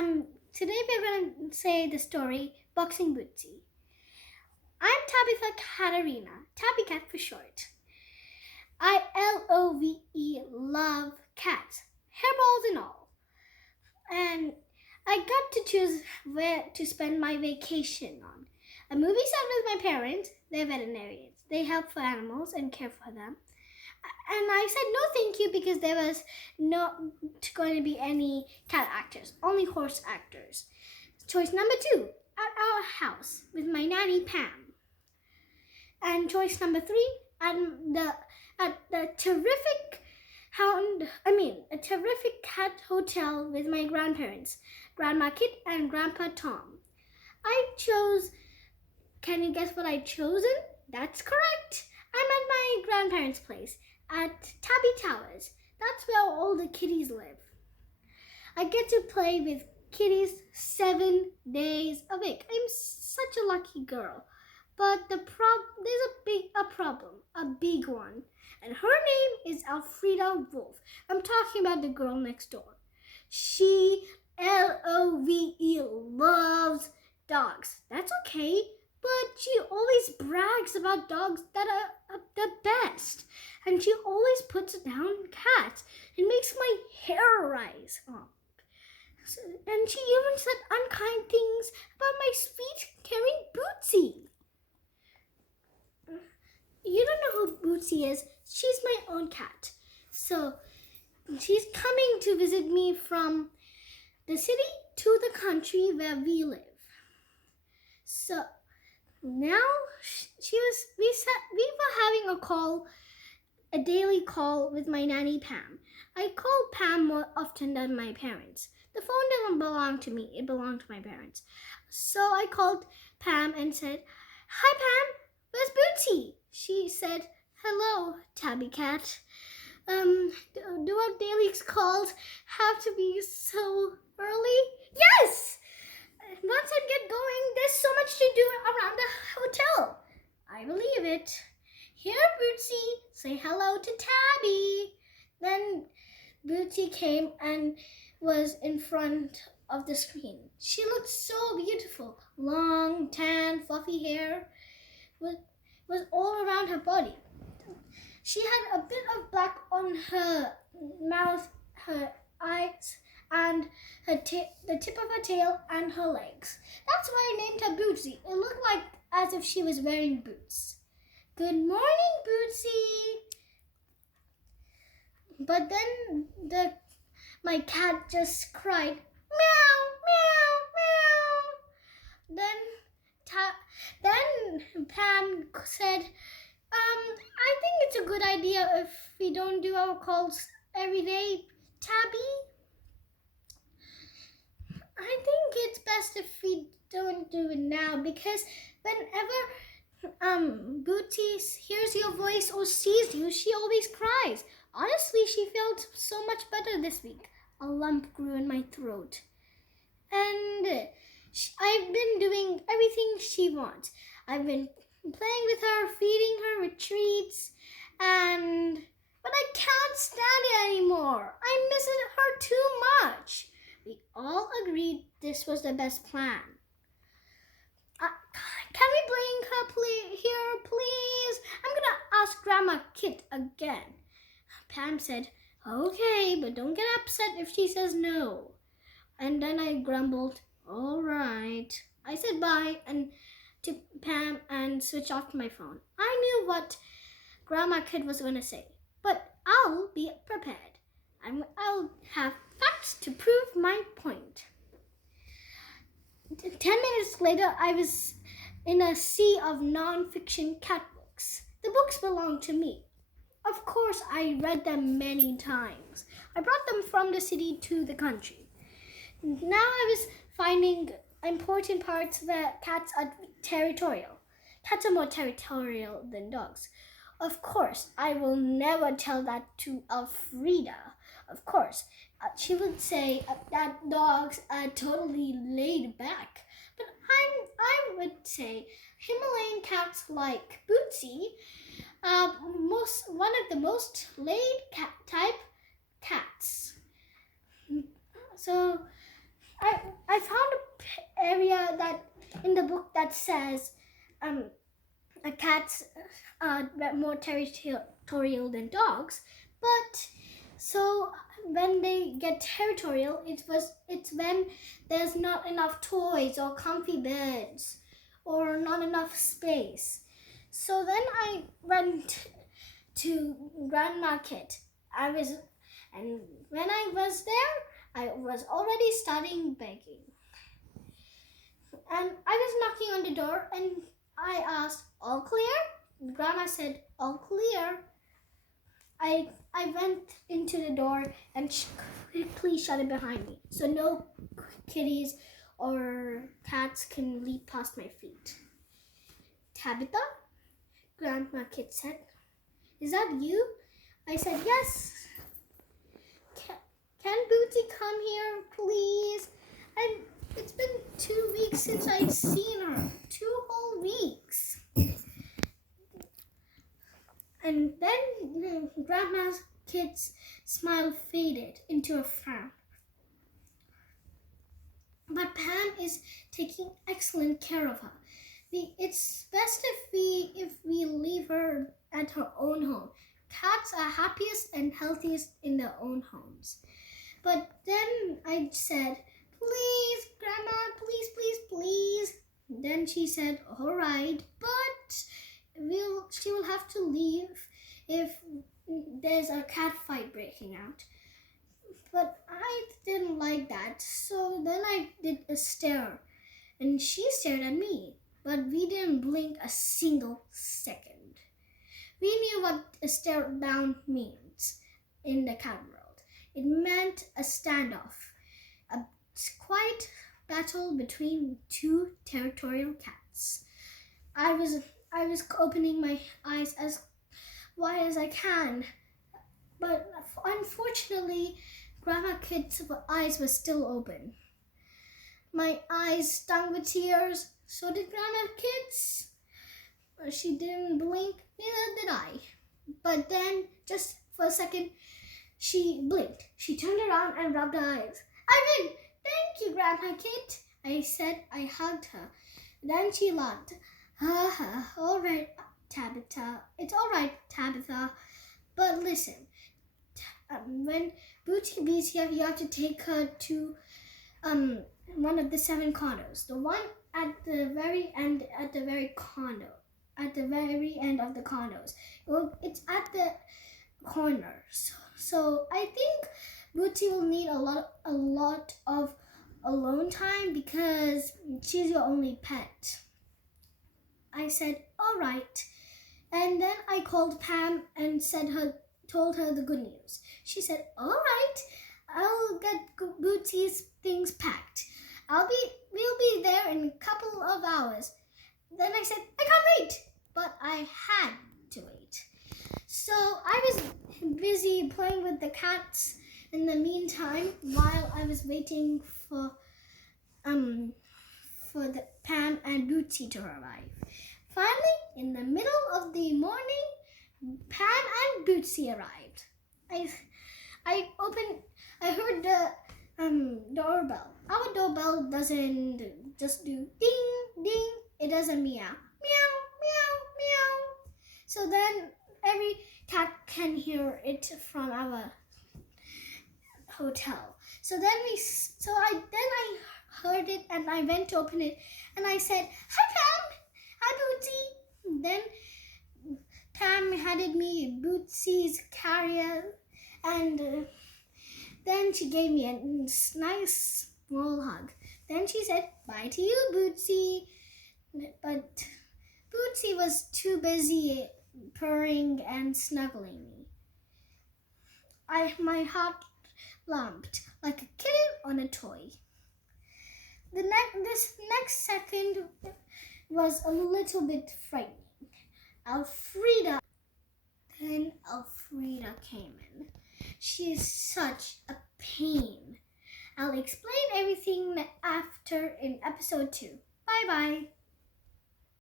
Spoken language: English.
Today we're going to say the story Boxing Bootsie. I'm Tabitha Katarina, Tabby Cat for short. I love cats, hairballs and all. And I got to choose where to spend my vacation on. A movie set with my parents. They're veterinarians. They help for animals and care for them. And I said no thank you because there was not going to be any cat actors, only horse actors. Choice number 2, at our house with my nanny Pam. And choice number 3, at the terrific cat hotel with my grandparents, Grandma Kit and Grandpa Tom. I chose, can you guess what I chosen? That's correct. I'm at my grandparents' place at Tabby Towers. That's where all the kitties live. I get to play with kitties 7 days a week. I'm such a lucky girl. But there's a problem, a big one. And her name is Elfrida Wolf. I'm talking about the girl next door. She, Love, loves dogs. That's okay. But she always brags about dogs that are the best. And she always puts down cats. It makes my hair rise up. And she even said unkind things about my sweet, caring Bootsie. You don't know who Bootsie is. She's my own cat. So she's coming to visit me from the city to the country where we live. So now we were having a daily call with my nanny Pam. I call Pam more often than my parents. The phone didn't belong to me, it belonged to my parents. So I called Pam and said, "Hi Pam, where's Bootsie?" She said, "Hello, Tabby Cat. Do our daily calls have to be so early?" Yes! Once I get going, there's so much to do around the hotel. I believe it. Here, Bootsie, say hello to Tabby. Then Bootsie came and was in front of the screen. She looked so beautiful. Long, tan, fluffy hair was all around her body. She had a bit of black on her mouth, her eyes, and the tip of her tail and her legs. That's why I named her Bootsie. It looked like as if she was wearing boots. "Good morning, Bootsie." But then my cat just cried, "Meow, meow, meow." Then Pam said, "I think it's a good idea if we don't do our calls every day, Tabby. I think it's best if we don't do it now because whenever Bootsie hears your voice or sees you, she always cries. Honestly, she felt so much better this week." A lump grew in my throat. And I've been doing everything she wants. I've been playing with her, feeding her with treats, but I can't stand it anymore. I miss her too much. We all agreed this was the best plan. Can we bring her here, please? I'm gonna ask Grandma Kit again. Pam said, "Okay, but don't get upset if she says no." And then I grumbled, "All right." I said bye to Pam and switched off my phone. I knew what Grandma Kid was going to say, but I'll be prepared. I'll have facts to prove my point. 10 minutes later, I was in a sea of non-fiction cat books. The books belonged to me. Of course, I read them many times. I brought them from the city to the country. Now I was finding important parts where cats are territorial. Cats are more territorial than dogs. Of course, I will never tell that to Elfrida. Of course, she would say that dogs are totally laid back. But I would say Himalayan cats like Bootsie are one of the most laid type cats. So I found a area that in the book that says a cat's more territorial than dogs, but so when they get territorial, it's when there's not enough toys or comfy beds or not enough space. So then I went to Grandma Kit. And when I was there, I was already starting begging. And I was knocking on the door and I asked, all clear? Grandma said, all clear. I went into the door and quickly shut it behind me, so no kitties or cats can leap past my feet. Tabitha? Grandma Kit said. Is that you? I said, yes. Can Bootsie come here, please? And it's been 2 weeks since I've seen her. 2 whole weeks. And then Grandma Kit's smile faded into a frown. But Pam is taking excellent care of her. It's best if we leave her at her own home. Cats are happiest and healthiest in their own homes. But then I said, please, Grandma, please, please, please. Then she said, all right, but she will have to leave if there's a cat fight breaking out. But I didn't like that, so then I did a stare, and she stared at me, but we didn't blink a single second. We knew what a stare down means in the cat world. It meant a standoff, a quiet battle between 2 territorial cats. I was opening my eyes as wide as I can, but unfortunately, Grandma Kit's eyes were still open. My eyes stung with tears. So did Grandma Kit's. She didn't blink, neither did I. But then, just for a second, she blinked. She turned around and rubbed her eyes. I win! Thank you, Grandma Kit. I said. I hugged her. Then she laughed. All right, Tabitha. It's all right, Tabitha. But listen, when Bootsie B's here, you have to take her to one of the 7 condos. The one at the very end, at the very end of the condos. Well, it's at the corner. So I think Bootsie will need a lot of alone time because she's your only pet. I said, all right. And then I called Pam and told her the good news. She said, all right, I'll get Bootsie's things packed. We'll be there in a couple of hours. Then I said, I can't wait. But I had to wait. So I was busy playing with the cats in the meantime while I was waiting for the Pam and Bootsie to arrive. Finally, in the middle of the morning, Pam and Bootsie arrived. I heard the doorbell. Our doorbell doesn't just do ding, ding. It doesn't meow, meow, meow, meow. So then every cat can hear it from our hotel. So I heard it and I went to open it and I said, hi Pam, hi Bootsie. Then Pam handed me Bootsie's carrier and then she gave me a nice small hug. Then she said, bye to you, Bootsie. But Bootsie was too busy purring and snuggling me. My heart lumped like a kitten on a toy. This next second was a little bit frightening. Then Elfrida came in. She is such a pain. I'll explain everything after in episode 2. Bye bye.